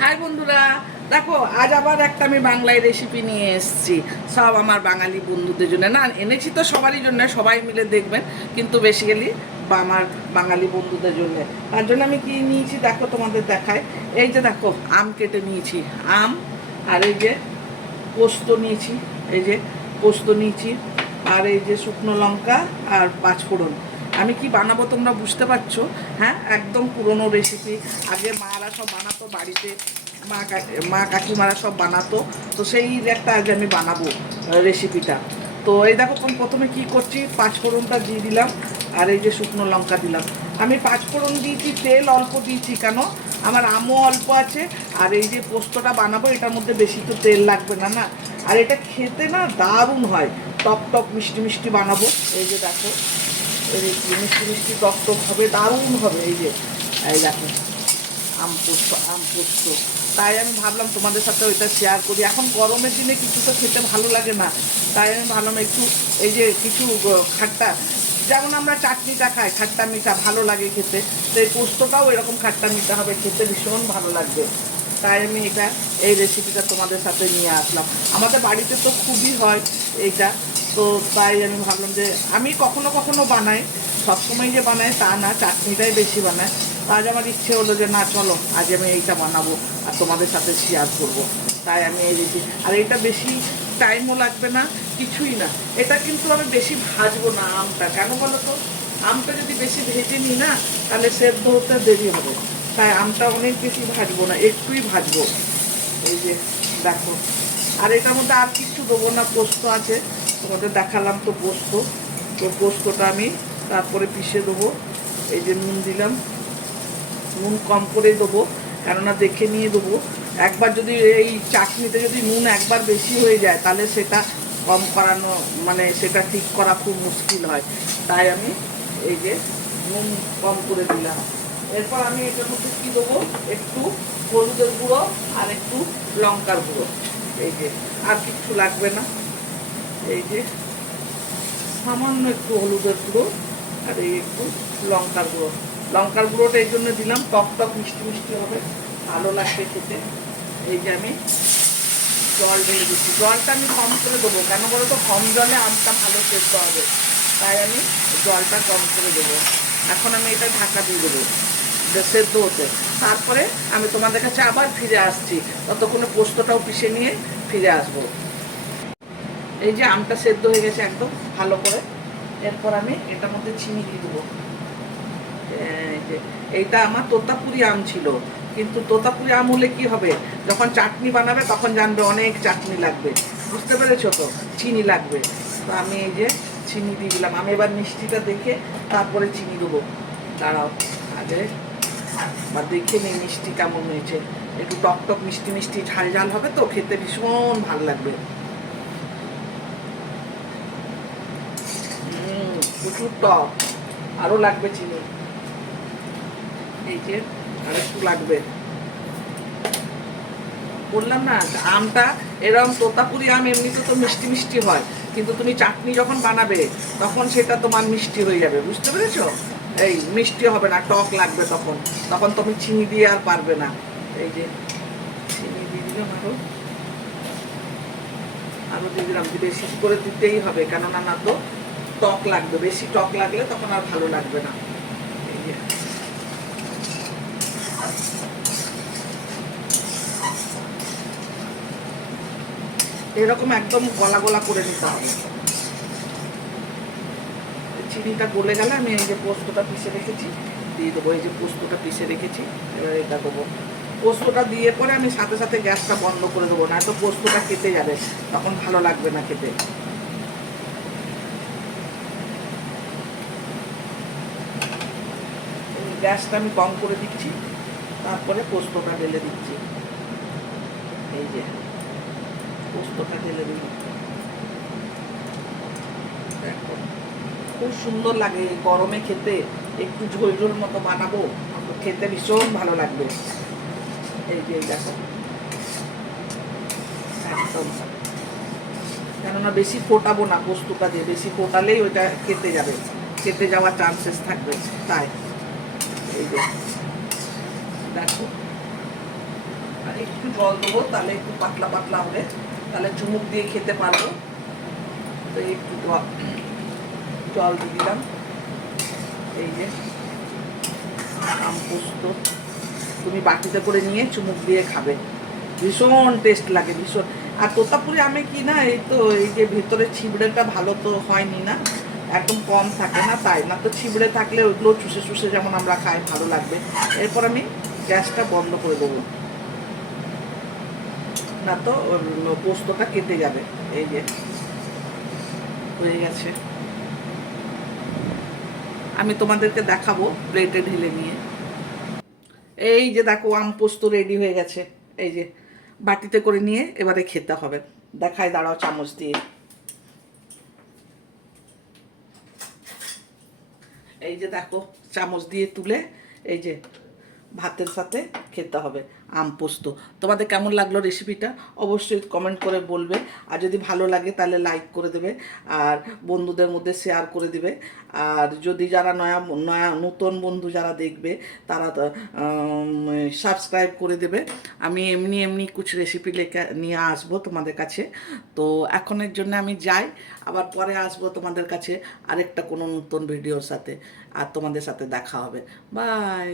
High বন্ধুরা, দেখো, আজ আবার একটা আমি বাংলায় রেসিপি নিয়ে এসেছি। সব আমার বাঙালি বন্ধুদের জন্য। না, এনেছি তো সবারই জন্য, সবাই মিলে দেখবেন, কিন্তু বেসিক্যালি বা আমার বাঙালি বন্ধুদের জন্য। তার জন্য আমি কি নিয়েছি, দেখো তোমাদের দেখায়। এই যে দেখো, আম কেটে নিয়েছি, আম, আর এই যে পোস্ত নিয়েছি, এই যে পোস্ত নিয়েছি, আর এই যে শুকনো লঙ্কা আর পাঁচফোড়ন। আমি কি বানাবো তোমরা বুঝতে পারছ? হ্যাঁ একদম পুরনো রেসিপি আগে মারা সব বানাতো বাড়িতে। মা মা কাকিমারা সব বানাতো। তো সেই একটা আজ আমি বানাবো রেসিপিটা তো এই দেখো তুমি প্রথমে কি করছি? পাঁচফোড়নটা দিয়ে দিলাম। আর এই যে শুকনো লঙ্কা দিলাম। আমি পাঁচফোড়ন দিয়েছি, তেল অল্প দিয়েছি কেন? আমার আমও অল্প আছে। আর এই যে পোস্তটা বানাবো, এটার মধ্যে বেশি তো তেল লাগবে না না? আর এটা খেতে না দারুণ হয়। টক টপ মিষ্টি মিষ্টি বানাবো। এই যে দেখো। মিষ্টি মিষ্টি টক টক হবে, দারুণ হবে। এই যে, এই দেখো, আম পোস্ত আম পোস্ত। তাই আমি ভাবলাম তোমাদের সাথে ওইটা শেয়ার করি। এখন গরমের দিনে কিছু তো খেতে ভালো লাগে না। তাই আমি ভাবলাম একটু এই যে কিছু খাট্টা, যেমন আমরা চাটনিটা খাই, খাট্টা মিঠা ভালো লাগে খেতে। তো এই পোস্তটাও এরকম খাট্টা মিঠা হবে, খেতে ভীষণ ভালো লাগবে। তাই আমি এটা, এই রেসিপিটা তোমাদের সাথে নিয়ে আসলাম। আমাদের বাড়িতে তো খুবই হয় এইটা। তো তাই আমি ভাবলাম যে আমি কখনো কখনো বানাই, সবসময় যে বানাই তা না, চাটনিটাই বেশি বানাই। তো আজ আমার ইচ্ছে হলো যে, না, চলো, আজ আমি এইটা বানাবো আর তোমাদের সাথে শেয়ার করব। তাই আমি এই রেসিপি আর এটা বেশি টাইমও লাগবে না, কিছুই না। এটা কিন্তু আমি বেশি ভাজবো না আমটা। কেন বলো তো আমটা যদি বেশি ভেজে নিই না, তাহলে সেদ্ধ হতে দেরি হবে। তাই আমটা অনেক বেশি ভাজবো না, একটুই ভাজবো। এই যে, দেখো। আর এটার মধ্যে আর কিছু দেবো না, পোস্ত আছে। তোমাদের দেখালাম তো পোস্ত। তো পোস্তটা আমি তারপরে পিষে দেবো। এই যে নুন দিলাম। নুন কম করে দেবো, কেননা দেখে নিয়ে দেবো। একবার যদি এই চাটনিতে যদি নুন একবার বেশি হয়ে যায়, তাহলে সেটা কম করানো মানে সেটা ঠিক করা খুব মুশকিল হয়। তাই আমি এই যে নুন কম করে দিলাম। এরপর আমি এটার মধ্যে কী দেবো? একটু হলুদের গুঁড়ো আর একটু লঙ্কার গুঁড়ো। এই যে, আর কিচ্ছু লাগবে না। এই যে সামান্য একটু হলুদের গুঁড়ো আর এই একটু লঙ্কার গুঁড়ো। লঙ্কার গুঁড়োটা এই জন্য দিলাম, টক টক মিষ্টি মিষ্টি হবে, ভালো লাগবে খেতে। এই যে আমি জল ঢেলে দিচ্ছি। জলটা আমি কম করে দেবো, কেন বলো তো কম জলে আমটা ভালো সেদ্ধ হবে। তাই আমি জলটা কম করে দেবো। এখন আমি এটা ঢাকা দিয়ে দেবো সেদ্ধ হতে। তারপরে আমি তোমাদের কাছে আবার ফিরে আসছি। ততক্ষণে পোস্তটাও পিষে নিয়ে ফিরে আসব। এই যে আমটা সেদ্ধ হয়ে গেছে একদম ভালো করে। এরপর আমি এটার মধ্যে চিনি দিয়ে দেবো। এইটা আমার তোতাপুরি আম ছিল। কিন্তু তোতাপুরি আম হলে কি হবে? যখন চাটনি বানাবে তখন জানবে অনেক চাটনি লাগবে। বুঝতে পেরেছ তো? চিনি লাগবে। তো আমি এই যে চিনি দিয়ে দিলাম। আমি এবার মিষ্টিটা দেখে তারপরে চিনি দেবো। দাঁড়াও, আগে বা দেখে নেই মিষ্টি কেমন হয়েছে। একটু টক টক মিষ্টি মিষ্টি ঝাল ঝাল হবে তো? খেতে ভীষণ ভালো লাগবে। প্রচুর টক। আরও লাগবে চিনি। এই যে, আর একটু লাগবে। বললাম না, আমটা এরকম তোতাপুরি আম, এমনিতে তো মিষ্টি মিষ্টি হয়। কিন্তু তুমি চাটনি যখন বানাবে, তখন সেটা তোমার মিষ্টি হয়ে যাবে। বুঝতে পেরেছ? এই মিষ্টি হবে না, টক লাগবে তখন। তখন তুমি চিনি দিয়ে আর পারবে না। এই যে, চিনি দিয়ে দিলাম আরও। আরও দিয়ে দিলাম। বেশি করে দিতেই হবে। কেননা না তো টক লাগবে, বেশি টক লাগলে তখন আর ভালো লাগবে না। এরকম একদম গলা গলা করে নিতে হবে। চিনিটা গলে গেলে আমি এই যে পোস্তটা পিষে রেখেছি, দিয়ে দেবো, এই যে পোস্তটা পিষে রেখেছি, এবার এটা দেবো। পোস্তটা দিয়ে পরে আমি সাথে সাথে গ্যাসটা বন্ধ করে দেবো, না তো পোস্তটা কেটে যাবে, তখন ভালো লাগবে না খেতে। গ্যাসটা আমি কম করে দিচ্ছি, তারপরে পোস্তটা ঢেলে দিচ্ছি। এই যে, পোস্তটা ঢেলে দিল দেখো, খুব সুন্দর লাগে গরমে খেতে। একটু ঝোল ঝোল মতো বানাবো খেতে ভীষণ ভালো লাগবে। এই যে দেখো। একদম। কেননা বেশি ফোটাবো না পোস্তটা দিয়ে, বেশি ফোটালেই ওইটা কেটে যাবে। কেটে যাওয়ার চান্সেস থাকবে, তাই। একটু জল দেবো, তাহলে একটু পাতলা পাতলা হবে। তাহলে চুমুক দিয়ে খেতে পারব তো একটু জল দিয়ে দিলাম। এই যে, আম পোস্ত। তুমি বাটিতে করে নিয়ে চুমুক দিয়ে খাবে। ভীষণ টেস্ট লাগে, ভীষণ। আর তোতাপুরি আমে কি না, এই তো এই যে ভেতরে ছিবড়েটা ভালো তো হয়নি না? একদম কম থাকে না, তাই না তো ছিবড়ে থাকলে ওইগুলো চুষে চুষে যেমন আমরা খাই, ভালো লাগবে। এরপর আমি গ্যাসটা বন্ধ করে দেবো। না তো পোস্তটা কেটে যাবে। এই যে, হয়ে গেছে। আমি তোমাদেরকে দেখাবো প্লেটে ঢেলে নিয়ে। এই যে দেখো, আম পোস্ত রেডি হয়ে গেছে। এই যে, বাটিতে করে নিয়ে এবারে খেতে হবে। দেখায় দাঁড়াও চামচ দিয়ে। এই যে দেখো চামচ দিয়ে তুলে এই যে ভাতের সাথে খেতে হবে, আম পোস্ত। তোমাদের কেমন লাগল রেসিপিটা অবশ্যই কমেন্ট করে বলবে। আর যদি ভালো লাগে তাহলে লাইক করে দেবে, আর বন্ধুদের মধ্যে শেয়ার করে দিবে। আর যদি যারা নয়া নয়া, নতুন বন্ধু যারা দেখবে, তারা সাবস্ক্রাইব করে দেবে। আমি এমনি এমনি কিছু রেসিপি লেখা, নিয়ে আসব তোমাদের কাছে। তো এখনের জন্য আমি যাই, আবার পরে আসব তোমাদের কাছে আরেকটা কোনো নতুন ভিডিওর সাথে। আর তোমাদের সাথে দেখা হবে। বাই